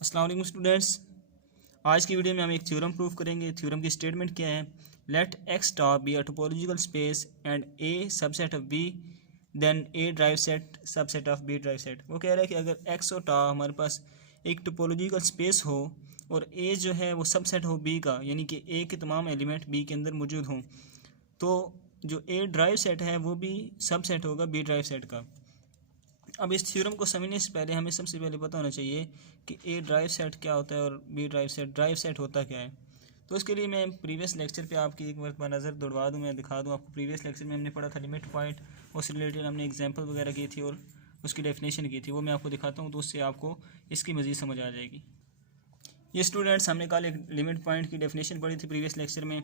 अस्सलाम वालेकुम स्टूडेंट्स। आज की वीडियो में हम एक थ्योरम प्रूव करेंगे। थ्योरम की स्टेटमेंट क्या है? Let X star be a topological space and A subset of B, then A derived set subset of B derived set. वो कह रहा है कि अगर एक्स और टा हमारे पास एक टोपोलॉजिकल स्पेस हो और ए जो है वो सबसेट हो बी का, यानी कि ए के तमाम एलिमेंट बी के अंदर मौजूद हों, तो जो ए ड्राइव सेट है वो भी सबसेट होगा बी ड्राइव सेट का। अब इस थ्योरम को समझने से पहले हमें सबसे पहले पता होना चाहिए कि ए ड्राइव सेट क्या होता है और बी ड्राइव सेट होता क्या है। तो इसके लिए मैं प्रीवियस लेक्चर पे आपकी एक बार नज़र दौड़वा दूँ, मैं दिखा दूँ आपको। प्रीवियस लेक्चर में हमने पढ़ा था लिमिट पॉइंट, उससे रिलेटेड हमने एग्जांपल वगैरह की थी और उसकी डेफिनेशन की थी, वो मैं आपको दिखाता हूँ, तो उससे आपको इसकी मज़ीद समझ आ जाएगी। ये स्टूडेंट्स, हमने कल एक लिमिट पॉइंट की डेफिनेशन पढ़ी थी प्रीवियस लेक्चर में,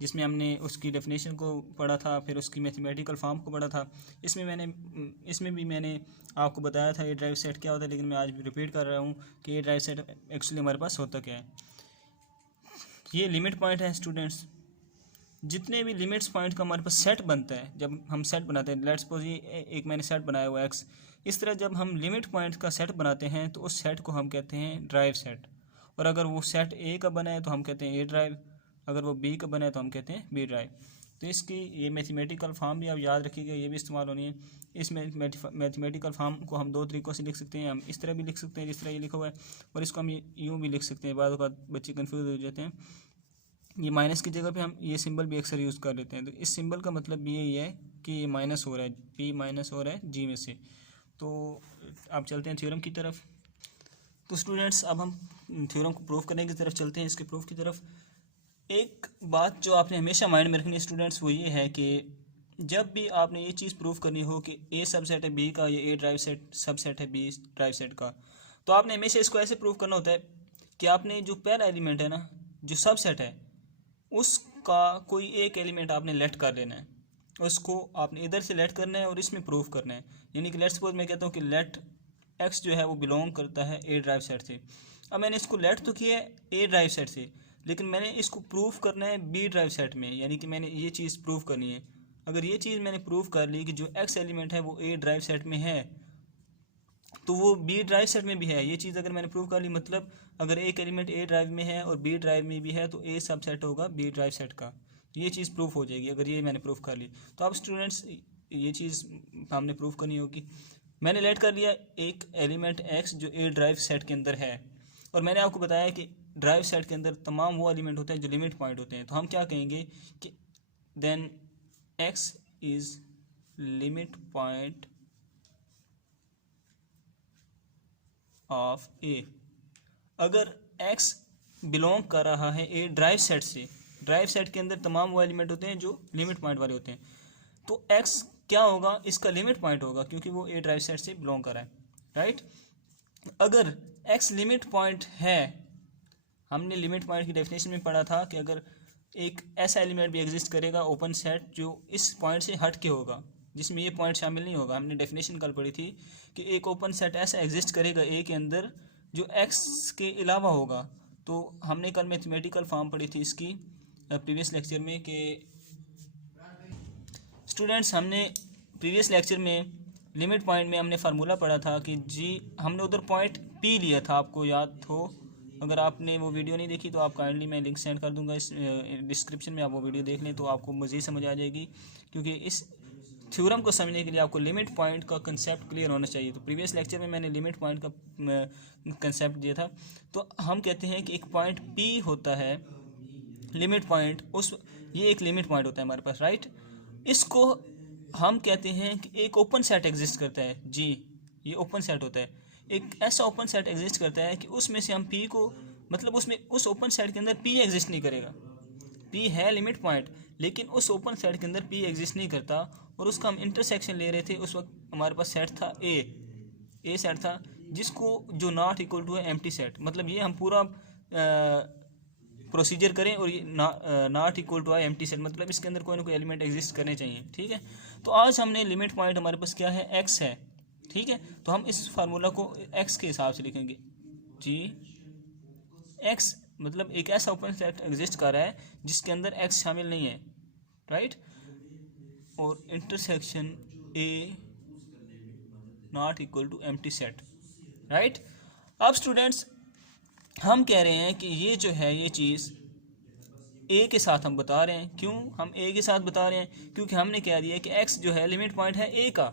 जिसमें हमने उसकी डेफिनेशन को पढ़ा था, फिर उसकी मैथमेटिकल फॉर्म को पढ़ा था। इसमें भी मैंने आपको बताया था ए ड्राइव सेट क्या होता है, लेकिन मैं आज भी रिपीट कर रहा हूँ कि ए ड्राइव सेट एक्चुअली हमारे पास होता क्या है। ये लिमिट पॉइंट है स्टूडेंट्स। जितने भी लिमिट्स पॉइंट का हमारे पास सेट बनता है, जब हम सेट बनाते हैं, लेट्स सपोज ये एक मैंने सेट बनाया हुआ एक्स, इस तरह जब हम लिमिट पॉइंट का सेट बनाते हैं तो उस सेट को हम कहते हैं ड्राइव सेट। और अगर वो सेट ए का बना है तो हम कहते हैं ए ड्राइव, अगर वो बी का बना है तो हम कहते हैं बी ड्राइव। तो इसकी ये मैथमेटिकल फॉर्म भी आप याद रखिएगा, ये भी इस्तेमाल होनी है। इस मैथमेटिकल फॉर्म को हम दो तरीक़ों से लिख सकते हैं। हम इस तरह भी लिख सकते हैं जिस तरह ये लिखा हुआ है, और इसको हम यूँ भी लिख सकते हैं। बाद बच्चे कन्फ्यूज हो जाते हैं। ये माइनस की जगह पे हम ये सिंबल भी अक्सर यूज़ कर लेते हैं। तो इस सिंबल का मतलब भी यही है कि ये माइनस हो रहा है, पी माइनस हो रहा है जी में से। तो अब चलते हैं थ्योरम की तरफ। तो स्टूडेंट्स, अब हम थ्योरम को प्रूव करने की तरफ चलते हैं, इसके प्रूफ की तरफ। एक बात जो आपने हमेशा माइंड में रखनी है स्टूडेंट्स, वो ये है कि जब भी आपने ये चीज़ प्रूव करनी हो कि ए सबसेट है बी का, या ए ड्राइव सेट सबसेट है बी ड्राइव सेट का, तो आपने हमेशा इसको ऐसे प्रूव करना होता है कि आपने जो पहला एलिमेंट है ना, जो सबसेट है, उसका कोई एक एलिमेंट आपने लेट कर लेना है, उसको आपने इधर से लेट करना है और इसमें प्रूफ करना है। यानी कि लेट सपोज मैं कहता हूँ कि लेट एक्स जो है वो बिलोंग करता है ए ड्राइव सेट से। अब मैंने इसको लेट तो किया है ए ड्राइव सेट से, लेकिन मैंने इसको प्रूफ करना है बी ड्राइव सेट में, यानी कि मैंने ये चीज़ प्रूफ करनी है। अगर ये चीज़ मैंने प्रूफ कर ली कि जो एक्स एलिमेंट है वो ए ड्राइव सेट में है, तो वो बी ड्राइव सेट में भी है। ये चीज़ अगर मैंने प्रूव कर ली, मतलब अगर एक एलिमेंट ए ड्राइव में है और बी ड्राइव में भी है, तो ए सब सेट होगा बी ड्राइव सेट का। ये चीज़ प्रूफ हो जाएगी अगर ये मैंने प्रूफ कर ली। तो अब स्टूडेंट्स, ये चीज़ हमने प्रूफ करनी होगी। मैंने लेट कर लिया एक एलिमेंट एक्स जो ए ड्राइव सेट के अंदर है, और मैंने आपको बताया कि ड्राइव सेट के अंदर तमाम वो एलिमेंट होते हैं जो लिमिट पॉइंट होते हैं। तो हम क्या कहेंगे कि then x is limit point of A. अगर x बिलोंग कर रहा है ए ड्राइव सेट से, ड्राइव सेट के अंदर तमाम वो एलिमेंट होते हैं जो लिमिट पॉइंट वाले होते हैं, तो x क्या होगा? इसका लिमिट पॉइंट होगा, क्योंकि वो ए ड्राइव सेट से बिलोंग कर रहा है, राइट। अगर x लिमिट पॉइंट है, हमने लिमिट पॉइंट की डेफिनेशन में पढ़ा था कि अगर एक ऐसा एलिमेंट भी एग्जिस्ट करेगा ओपन सेट जो इस पॉइंट से हट के होगा, जिसमें ये पॉइंट शामिल नहीं होगा। हमने डेफिनेशन कल पढ़ी थी कि एक ओपन सेट ऐसा एग्जिस्ट करेगा ए के अंदर जो एक्स के अलावा होगा। तो हमने कल मैथमेटिकल फॉर्म पढ़ी थी इसकी प्रीवियस लेक्चर में कि स्टूडेंट्स, हमने प्रीवियस लेक्चर में लिमिट पॉइंट में हमने फार्मूला पढ़ा था कि जी, हमने उधर पॉइंट पी लिया था, आपको याद हो। अगर आपने वो वीडियो नहीं देखी तो आप काइंडली, मैं लिंक सेंड कर दूंगा इस डिस्क्रिप्शन में, आप वो वीडियो देख लें तो आपको मज़ीद समझ आ जाएगी। क्योंकि इस थ्योरम को समझने के लिए आपको लिमिट पॉइंट का कंसेप्ट क्लियर होना चाहिए। तो प्रीवियस लेक्चर में मैंने लिमिट पॉइंट का कंसेप्ट दिया था। तो हम कहते हैं कि एक पॉइंट पी होता है लिमिट पॉइंट, ये एक लिमिट पॉइंट होता है हमारे पास, राइट। इसको हम कहते हैं कि एक ओपन सेट एग्जिस्ट करता है जी, ये ओपन सेट होता है। एक ऐसा ओपन सेट एग्जिस्ट करता है कि उसमें से हम पी को, मतलब उसमें उस ओपन सेट के अंदर पी एग्जिस्ट नहीं करेगा। पी है लिमिट पॉइंट, लेकिन उस ओपन सेट के अंदर पी एग्जिस्ट नहीं करता, और उसका हम इंटरसेक्शन ले रहे थे। उस वक्त हमारे पास सेट था ए सेट था, जिसको जो नॉट इक्वल टू है एम्प्टी सेट। मतलब ये हम पूरा प्रोसीजर करें और ये not equal to empty set, मतलब इसके अंदर कोई ना कोई एलिमेंट एग्जिस्ट करने चाहिए, ठीक है। तो आज हमने लिमिट पॉइंट हमारे पास क्या है? एक्स है, ठीक है। तो हम इस फार्मूला को एक्स के हिसाब से लिखेंगे जी। एक्स मतलब एक ऐसा ओपन सेट एग्जिस्ट कर रहा है जिसके अंदर एक्स शामिल नहीं है, राइट। और intersection A not equal to empty set, right. अब स्टूडेंट्स, हम कह रहे हैं कि ये जो है ये चीज़ ए के साथ हम बता रहे हैं। क्यों हम ए के साथ बता रहे हैं? क्योंकि हमने कह दिया कि एक्स जो है लिमिट पॉइंट है ए का,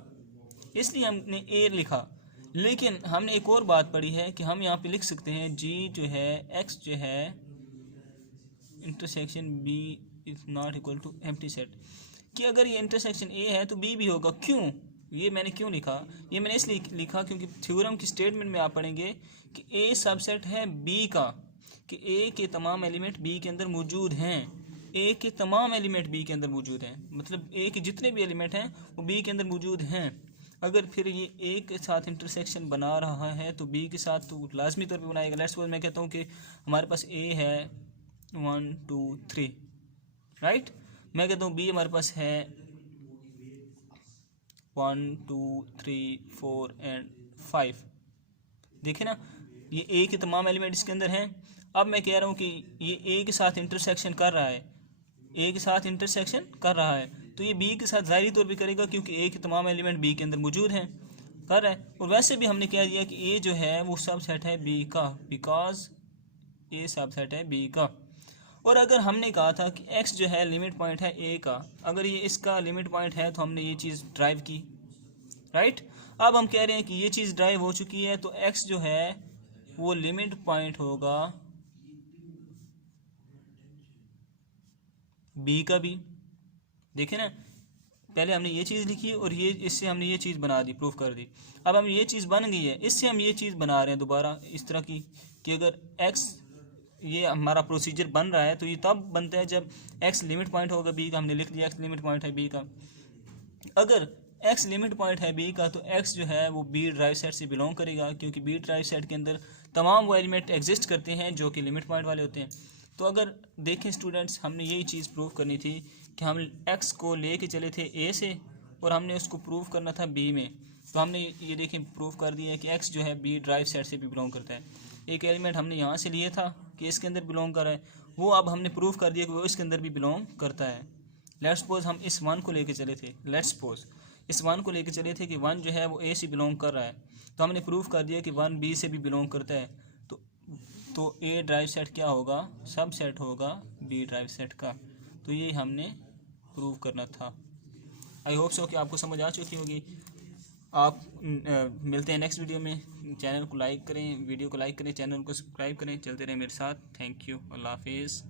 इसलिए हमने ए लिखा। लेकिन हमने एक और बात पढ़ी है कि हम यहाँ पे लिख सकते हैं जी जो है एक्स जो है intersection B is not equal to empty set, कि अगर ये इंटरसेक्शन ए है तो बी भी होगा। क्यों? ये मैंने क्यों लिखा? ये मैंने इसलिए लिखा क्योंकि थ्योरम की स्टेटमेंट में आप पढ़ेंगे कि ए सबसेट है बी का, कि ए के तमाम एलिमेंट बी के अंदर मौजूद हैं। ए के तमाम एलिमेंट बी के अंदर मौजूद हैं, मतलब ए के जितने भी एलिमेंट हैं वो बी के अंदर मौजूद हैं। अगर फिर ये ए के साथ इंटरसेक्शन बना रहा है तो बी के साथ तो लाजमी तौर पे बनाएगा। लेट्स सपोज मैं कहता हूँ कि हमारे पास ए है 1 2 3, राइट। मैं कहता हूँ बी हमारे पास है 1 2 3 4 एंड 5। देखे ना, ये ए के तमाम एलिमेंट इसके अंदर हैं। अब मैं कह रहा हूँ कि ये ए के साथ इंटरसेक्शन कर रहा है, ए के साथ इंटरसेक्शन कर रहा है, तो ये बी के साथ ज़ाहिरी तौर पे करेगा क्योंकि ए के तमाम एलिमेंट बी के अंदर मौजूद हैं, कर रहा है। और वैसे भी हमने कह दिया कि ए जो है वो सबसेट है बी का, बिकॉज ए सबसेट है बी का। और अगर हमने कहा था कि एक्स जो है लिमिट पॉइंट है ए का, अगर ये इसका लिमिट पॉइंट है तो हमने ये चीज़ ड्राइव की, राइट। अब हम कह रहे हैं कि ये चीज़ ड्राइव हो चुकी है तो एक्स जो है वो लिमिट पॉइंट होगा बी का भी। देखे ना, पहले हमने ये चीज़ लिखी और ये इससे हमने ये चीज़ बना दी, प्रूफ कर दी। अब हम ये चीज़ बन गई है, इससे हम ये चीज़ बना रहे हैं दोबारा इस तरह की कि अगर एक्स, ये हमारा प्रोसीजर बन रहा है तो ये तब बनता है जब एक्स लिमिट पॉइंट होगा बी का। हमने लिख दिया एक्स लिमिट पॉइंट है बी का। अगर एक्स लिमिट पॉइंट है बी का तो एक्स जो है वो बी ड्राइव सेट से बिलोंग करेगा, क्योंकि बी ड्राइव सेट के अंदर तमाम वो एलिमेंट एग्जिस्ट करते हैं जो कि लिमिट पॉइंट वाले होते हैं। तो अगर देखें स्टूडेंट्स, हमने यही चीज़ प्रूव करनी थी कि हम एक्स को ले के चले थे ए से और हमने उसको प्रूव करना था बी में। तो हमने ये देखें प्रूव कर दिया है कि एक्स जो है बी ड्राइव सेट से भी बिलोंग करता है। एक एलिमेंट हमने यहाँ से लिए था कि इसके अंदर बिलोंग कर रहा है, वो अब हमने प्रूव कर दिया कि वो इसके अंदर भी बिलोंग करता है। लेट्स सपोज हम इस वन को लेके चले थे, लेट्स सपोज इस वन को लेके चले थे कि वन जो है वो ए से बिलोंग कर रहा है, तो हमने प्रूव कर दिया कि वन बी से भी बिलोंग करता है। तो ए ड्राइव सेट क्या होगा? सब सेट होगा बी ड्राइव सेट का। तो ये हमने प्रूव करना था। आई होप सो कि आपको समझ आ चुकी होगी। आप मिलते हैं नेक्स्ट वीडियो में। चैनल को लाइक करें, वीडियो को लाइक करें, चैनल को सब्सक्राइब करें, चलते रहें मेरे साथ। थैंक यू, अल्लाह हाफिज़।